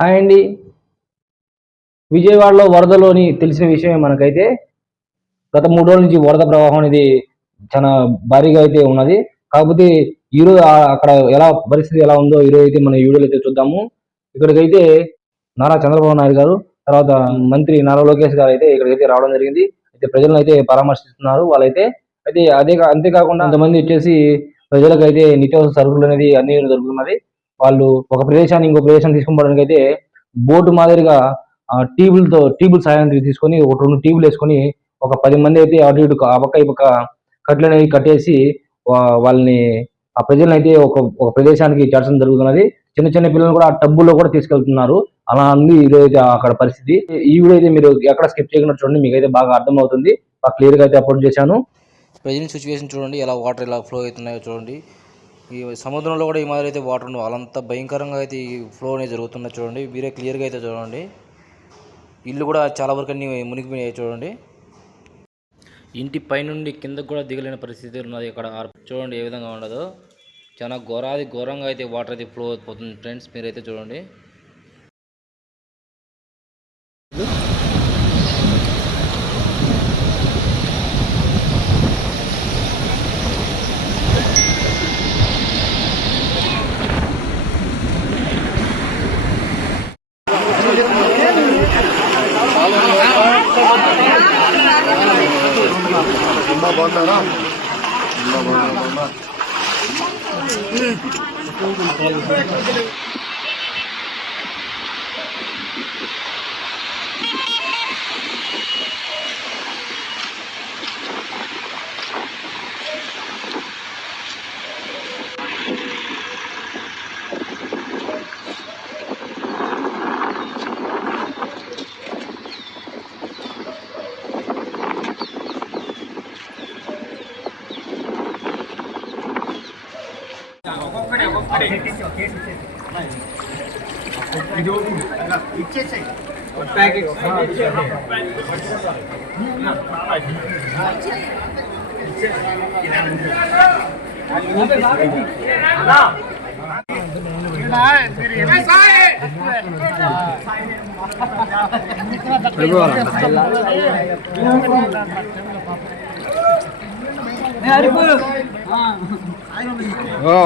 Hi అండి. విజయవాడలో వరదలోని తెలిసిన విషయమే మనకైతే. గత 3 రోజుల నుంచి వరద ప్రవాహం అనేది చాలా భారీగా అయితే ఉన్నది. కాకపోతే ఈరోజు అక్కడ పరిస్థితి ఎలా ఉందో ఈరోజైతే మనం ఈ వీడియోలో అయితే చూద్దాము. ఇక్కడికైతే నారా చంద్రబాబు నాయుడు గారు, తర్వాత మంత్రి నారా లోకేష్ గారు అయితే ఇక్కడికైతే రావడం జరిగింది. అయితే ప్రజలను అయితే పరామర్శిస్తున్నారు వాళ్ళైతే. అయితే అంతేకాకుండా కొంతమంది వచ్చేసి ప్రజలకైతే నిత్యావసర సరుకులు అనేది అన్ని దొరుకుతున్నది. వాళ్ళు ఒక ప్రదేశాన్ని ఇంకో ప్రదేశానికి తీసుకుపోవడానికి అయితే బోటు మాదిరిగా టీబుల్ సాయాన్ని తీసుకొని ఒక 2 టీబులు వేసుకొని ఒక 10 మంది అయితే అటు ఇటు ఆ పక్క ఈ పక్క కట్లు అనేవి కట్టేసి వాళ్ళని ఆ ప్రజలను అయితే ఒక ప్రదేశానికి చేర్చడం జరుగుతున్నది. చిన్న చిన్న పిల్లలు కూడా ఆ టబ్బుల్లో కూడా తీసుకెళ్తున్నారు. అలా ఉంది ఇదైతే అక్కడ పరిస్థితి. ఈ వీడియో అయితే మీరు ఎక్కడ స్కిప్ చేయకుండా చూడండి, మీకైతే బాగా అర్థమవుతుంది. క్లియర్ గా అయితే అప్లోడ్ చేశాను. ప్రజెంట్ సిచ్యువేషన్ చూడండి, ఎలా వాటర్ ఎలా ఫ్లో అవుతున్నాయో చూడండి. ఈ సముద్రంలో కూడా ఈ మాదిరి అయితే వాటర్ ఉండవు, అలంతా భయంకరంగా అయితే ఈ ఫ్లో అనేది జరుగుతున్నది చూడండి. మీరే క్లియర్గా అయితే చూడండి. ఇల్లు కూడా చాలా వరకు అన్ని మునిగిపోయాయి చూడండి. ఇంటి పైనుండి కిందకు కూడా దిగలేని పరిస్థితి ఉన్నది ఇక్కడ. చూడండి ఏ విధంగా ఉండదో. చాలా ఘోరంగా అయితే వాటర్ అయితే ఫ్లో అయిపోతుంది ఫ్రెండ్స్, మీరైతే చూడండి.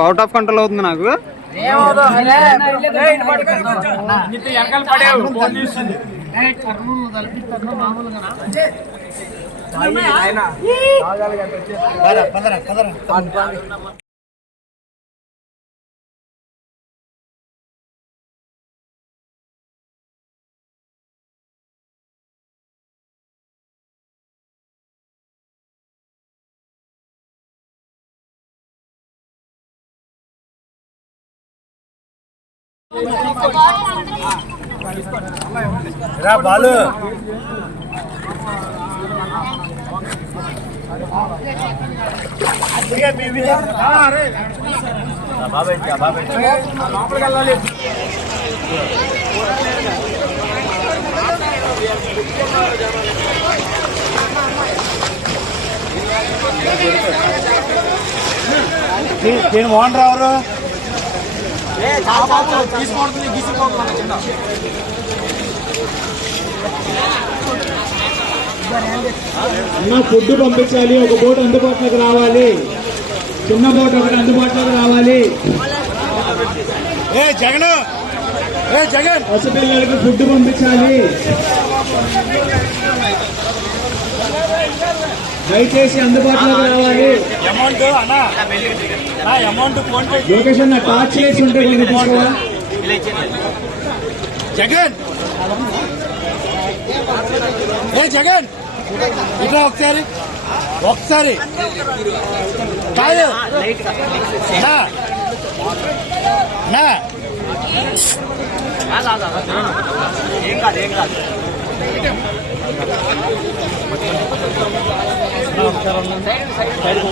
అవుట్ ఆఫ్ కంట్రోల్ అవుతుంది నాకు. బాలు లోపలికి వెళ్ళాలి. నేను మోహన్ రావు తీసుకోవడానికి గీసుకోవాలి. ఫుడ్ పంపించాలి, ఒక బోట్ అందుబాటులోకి రావాలి, చిన్న బోట్ ఒకటి అందుబాటులోకి రావాలి. పసిపిల్లలకి ఫుడ్ పంపించాలి. దయచేసి అందుబాటులోకి రావాలి. లొకేషన్ టార్చ్ లైట్స్ ఉంటే తీసుకోవాలి. జగన్ జగన్ ఇట్లా ఒకసారి కాదు ఏం కాదు అరే